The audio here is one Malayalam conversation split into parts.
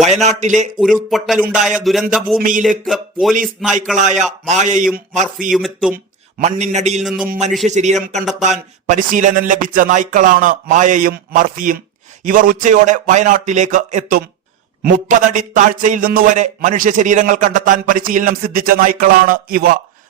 വയനാട്ടിലെ ഉരുൾപൊട്ടലുണ്ടായ ദുരന്തഭൂമിയിലേക്ക് പോലീസ് നായ്ക്കളായ മായയും മർഫിയും എത്തും. മണ്ണിനടിയിൽ നിന്നും മനുഷ്യ ശരീരം കണ്ടെത്താൻ പരിശീലനം ലഭിച്ച നായ്ക്കളാണ് മായയും മർഫിയും. ഇവർ ഉച്ചയോടെ വയനാട്ടിലേക്ക് എത്തും. മുപ്പതടി താഴ്ചയിൽ നിന്നുവരെ മനുഷ്യ ശരീരങ്ങൾ കണ്ടെത്താൻ പരിശീലനം സിദ്ധിച്ച നായ്ക്കളാണ് ഇവ.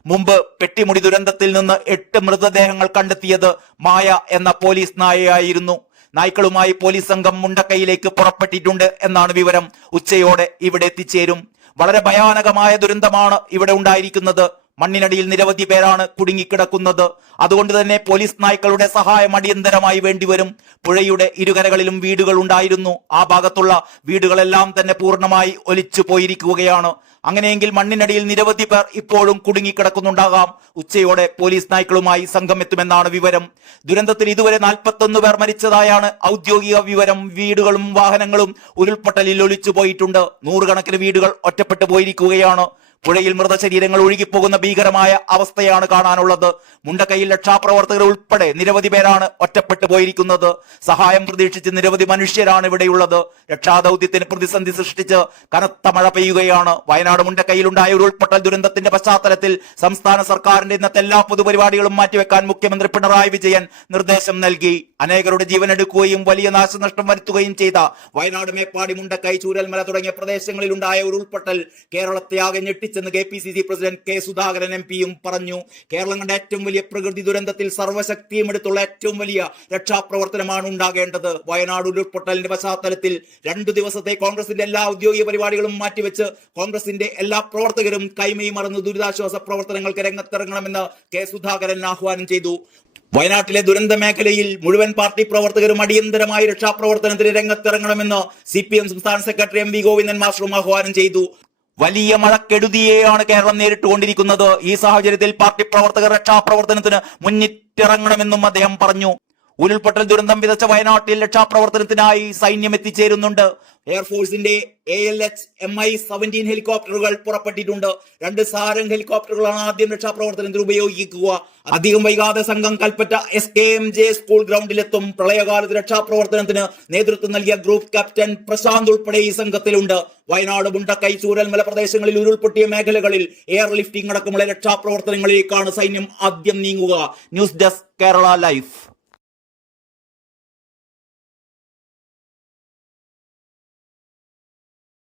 മുമ്പ് പെട്ടിമുടി ദുരന്തത്തിൽ നിന്ന് എട്ട് മൃതദേഹങ്ങൾ കണ്ടെത്തിയത് മായ എന്ന പോലീസ് നായയായിരുന്നു. നായ്ക്കളുമായി പോലീസ് സംഘം മുണ്ടക്കൈയിലേക്ക് പുറപ്പെട്ടിട്ടുണ്ട് എന്നാണ് വിവരം. ഉച്ചയോടെ ഇവിടെ എത്തിച്ചേരും. വളരെ ഭയാനകമായ ദുരന്തമാണ് ഇവിടെ ഉണ്ടായിരിക്കുന്നത്. മണ്ണിനടിയിൽ നിരവധി പേരാണ് കുടുങ്ങിക്കിടക്കുന്നത്. അതുകൊണ്ട് തന്നെ പോലീസ് നായ്ക്കളുടെ സഹായം അടിയന്തരമായി വേണ്ടിവരും. പുഴയുടെ ഇരുകരകളിലും വീടുകൾ ഉണ്ടായിരുന്നു. ആ ഭാഗത്തുള്ള വീടുകളെല്ലാം തന്നെ പൂർണമായി ഒലിച്ചു പോയിരിക്കുകയാണ്. അങ്ങനെയെങ്കിൽ മണ്ണിനടിയിൽ നിരവധി പേർ ഇപ്പോഴും കുടുങ്ങിക്കിടക്കുന്നുണ്ടാകാം. ഉച്ചയോടെ പോലീസ് നായ്ക്കളുമായി സംഘം എത്തുമെന്നാണ് വിവരം. ദുരന്തത്തിൽ ഇതുവരെ നാൽപ്പത്തൊന്ന് പേർ മരിച്ചതായാണ് ഔദ്യോഗിക വിവരം. വീടുകളും വാഹനങ്ങളും ഉരുൾപൊട്ടലിൽ ഒലിച്ചു പോയിട്ടുണ്ട്. നൂറുകണക്കിന് വീടുകൾ ഒറ്റപ്പെട്ടു പോയിരിക്കുകയാണ്. പുഴയിൽ മൃതശരീരങ്ങൾ ഒഴുകിപ്പോകുന്ന ഭീകരമായ അവസ്ഥയാണ് കാണാനുള്ളത്. മുണ്ടക്കൈയിൽ രക്ഷാപ്രവർത്തകർ ഉൾപ്പെടെ നിരവധി പേരാണ് ഒറ്റപ്പെട്ടു പോയിരിക്കുന്നത്. സഹായം പ്രതീക്ഷിച്ച് നിരവധി മനുഷ്യരാണ് ഇവിടെയുള്ളത്. രക്ഷാദൌത്യത്തിന് പ്രതിസന്ധി സൃഷ്ടിച്ച് കനത്ത മഴ പെയ്യുകയാണ്. വയനാട് മുണ്ടക്കൈയിലുണ്ടായ ഉരുൾപൊട്ടൽ ദുരന്തത്തിന്റെ പശ്ചാത്തലത്തിൽ സംസ്ഥാന സർക്കാരിന്റെ ഇന്നത്തെ എല്ലാ പൊതുപരിപാടികളും മാറ്റിവെക്കാൻ മുഖ്യമന്ത്രി പിണറായി വിജയൻ നിർദ്ദേശം നൽകി. അനേകരുടെ ജീവൻ എടുക്കുകയും വലിയ നാശനഷ്ടം വരുത്തുകയും ചെയ്ത വയനാട് മേപ്പാടി മുണ്ടക്കൈ ചൂരൽമല തുടങ്ങിയ പ്രദേശങ്ങളിൽ ഉണ്ടായ ഉൾപ്പെട്ടൽ കേരളത്തെ ആകെ ഞെട്ടിച്ചെന്ന് K P C C president K Sudhakaran M പിയും പറഞ്ഞു. കേരളം കണ്ട ഏറ്റവും വലിയ പ്രകൃതി ദുരന്തത്തിൽ സർവശക്തിയും എടുത്തുള്ള ഏറ്റവും വലിയ രക്ഷാപ്രവർത്തനമാണ് ഉണ്ടാകേണ്ടത്. വയനാട് ഉരുൾപൊട്ടലിന്റെ പശ്ചാത്തലത്തിൽ രണ്ടു ദിവസത്തെ കോൺഗ്രസിന്റെ എല്ലാ ഔദ്യോഗിക പരിപാടികളും മാറ്റിവെച്ച് കോൺഗ്രസിന്റെ എല്ലാ പ്രവർത്തകരും കൈമയും മറന്ന് ദുരിതാശ്വാസ പ്രവർത്തനങ്ങൾക്ക് രംഗത്തിറങ്ങണമെന്ന് കെ സുധാകരൻ ആഹ്വാനം ചെയ്തു. വയനാട്ടിലെ ദുരന്ത മേഖലയിൽ മുഴുവൻ പാർട്ടി പ്രവർത്തകരും അടിയന്തരമായി രക്ഷാപ്രവർത്തനത്തിന് രംഗത്തിറങ്ങണമെന്ന് സി പി എം സംസ്ഥാന സെക്രട്ടറി എം വി ഗോവിന്ദൻ മാസ്റ്ററും ആഹ്വാനം ചെയ്തു. വലിയ മഴക്കെടുതിയെയാണ് കേരളം നേരിട്ടുകൊണ്ടിരിക്കുന്നത്. ഈ സാഹചര്യത്തിൽ പാർട്ടി പ്രവർത്തകർ രക്ഷാപ്രവർത്തനത്തിന് മുന്നിട്ടിറങ്ങണമെന്നും അദ്ദേഹം പറഞ്ഞു. ഉരുൾപൊട്ടൽ ദുരന്തം വിതച്ച വയനാട്ടിൽ രക്ഷാപ്രവർത്തനത്തിനായി സൈന്യം എത്തിച്ചേരുന്നുണ്ട്. എയർഫോഴ്സിന്റെ A L H M I seventeen ഹെലികോപ്റ്ററുകൾ പുറപ്പെട്ടിട്ടുണ്ട്. രണ്ട് സാരംഗ് ഹെലികോപ്റ്ററുകളാണ് ആദ്യം രക്ഷാപ്രവർത്തനത്തിൽ ഉപയോഗിക്കുക. അധികം വൈകാതെ സംഘം Kalpetta S K M J school ഗ്രൗണ്ടിലെത്തും പ്രളയകാലത്ത് രക്ഷാപ്രവർത്തനത്തിന് നേതൃത്വം നൽകിയ ഗ്രൂപ്പ് ക്യാപ്റ്റൻ പ്രശാന്ത് ഉൾപ്പെടെ ഈ സംഘത്തിലുണ്ട്. വയനാട് മുണ്ടക്കൈ ചൂരൽമല പ്രദേശങ്ങളിൽ ഉരുൾപൊട്ടിയ മേഖലകളിൽ എയർ ലിഫ്റ്റിംഗ് അടക്കമുള്ള രക്ഷാപ്രവർത്തനങ്ങളിലേക്കാണ് സൈന്യം ആദ്യം നീങ്ങുക. News desk Kerala life